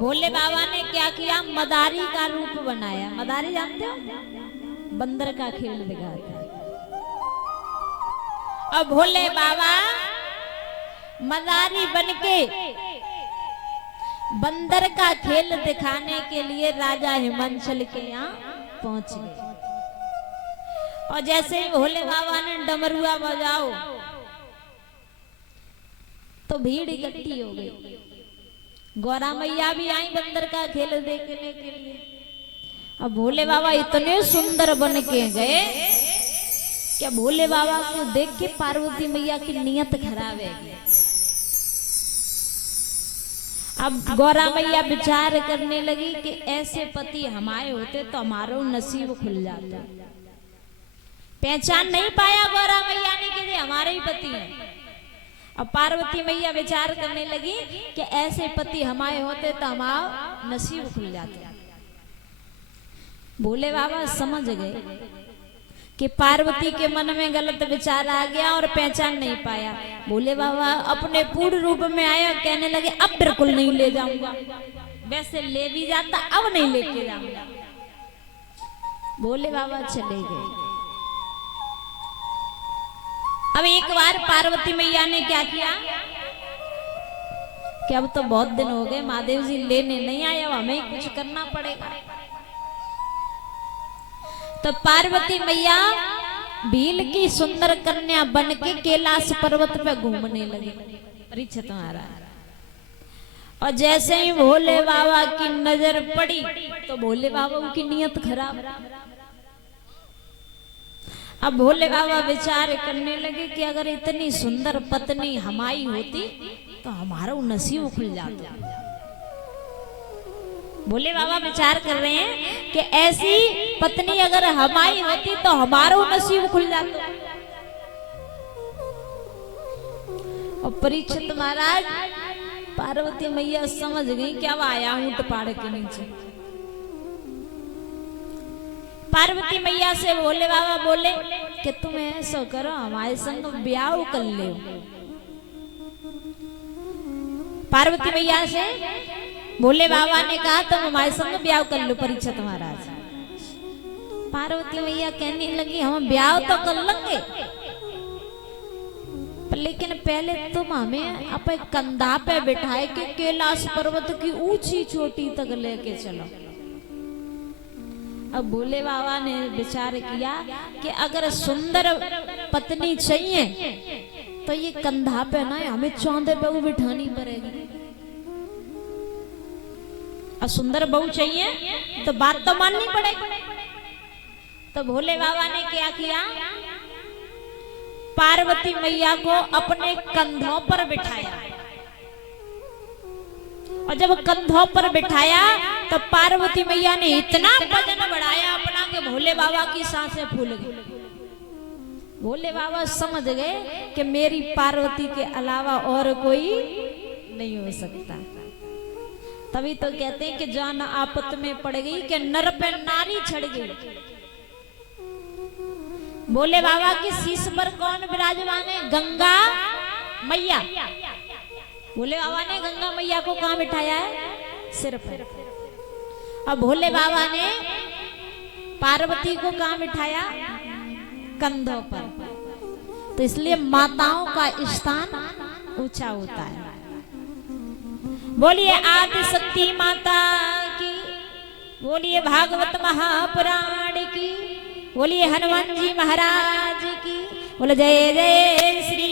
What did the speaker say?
भोले बाबा ने क्या किया, मदारी का रूप बनाया। मदारी जानते हो, बंदर का खेल दिखाता है। अब भोले बाबा मदारी बनके बंदर का खेल दिखाने के लिए राजा हिमांचल के यहाँ पहुंच गए। और जैसे ही भोले बाबा ने डमरुआ बजाओ तो भीड़ इकट्ठी हो गई। गौरा मैया भी आई बंदर का खेल देखने के लिए। अब भोले बाबा इतने सुंदर बन के गए, क्या भोले बाबा को देख के पार्वती मैया की नीयत खराब है। अब गौरा मैया विचार करने लगी कि ऐसे पति हमारे होते तो हमारा नसीब खुल जाता। पहचान नहीं पाया गौरा मैया ने कि हमारे ही पति हैं। अब पार्वती मैया विचार करने लगी कि ऐसे पति हमारे होते तो हमारा नसीब खुल जाता। भोले बाबा समझ गए कि पार्वती के मन में गलत विचार आ गया और पहचान नहीं पाया। भोले बाबा अपने पूर्ण रूप में आया, कहने लगे अब बिल्कुल नहीं ले जाऊंगा, वैसे ले भी जाता अब नहीं लेके जाऊंगा। भोले बाबा चले गए। अब एक बार पार्वती मैया ने क्या किया कि अब तो बहुत दिन हो गए महादेव जी लेने नहीं आए, अब हमें कुछ करना पड़ेगा। तो पार्वती मैया भील की सुंदर कन्या बन के कैलाश पर्वत पे घूमने लगी। परीक्षित महाराज। और जैसे ही भोले बाबा की नजर पड़ी तो भोले बाबा की नीयत खराब। अब भोले बाबा विचार करने लगे कि अगर इतनी सुंदर पत्नी हमारी होती तो हमारा नसीब खुल जाता। भोले बाबा विचार कर रहे हैं कि ऐसी पत्नी अगर हमारी होती तो हमारा नसीब खुल जाता। और परीक्षित महाराज, पार्वती मैया समझ गई क्या आया ऊंट पाड़ के नीचे। पार्वती मैया से भोले बाबा बोले कि तुम ऐसा करो, हमारे संग ब्याह कर ले। पार्वती मैया से भोले बाबा ने कहा तुम हमारे संग ब्याह कर लो। परीक्षित महाराज, पार्वती मैया कहने लगी हम ब्याह तो कर लेंगे, लेकिन पहले तुम हमें अपने कंधा पे बिठाए के कैलाश पर्वत की ऊंची चोटी तक लेके चलो। अब भोले बाबा ने विचार किया कि अगर सुंदर पत्नी चाहिए तो ये कंधा पे ना हमें चौंधे पे वो बिठानी पड़ेगी। और सुंदर बहू चाहिए तो बात तो माननी पड़ेगी। तो भोले बाबा ने क्या किया, पार्वती मैया को अपने कंधों पर बिठाया। और जब कंधों पर बिठाया तो पार्वती मैया ने इतना वजन बढ़ाया अपना कि भोले बाबा की सांसें फूल गई। भोले बाबा समझ गए कि मेरी पार्वती के अलावा और कोई नहीं हो सकता। तभी तो कहते हैं कि जान आपत में पड़ गई कि नर पे नारी चढ़ गई। भोले बाबा की शीश पर कौन विराजमान है? गंगा मैया। भोले बाबा ने गंगा मैया को कहाँ बिठाया है? सिर पर। अब भोले बाबा ने पार्वती को कहाँ बिठाया? कंधों पर। तो इसलिए माताओं का स्थान ऊंचा होता है। बोलिए आदि शक्ति माता की, बोलिए भागवत महापुराण की, बोलिए हनुमान जी महाराज की, बोले जय जय श्री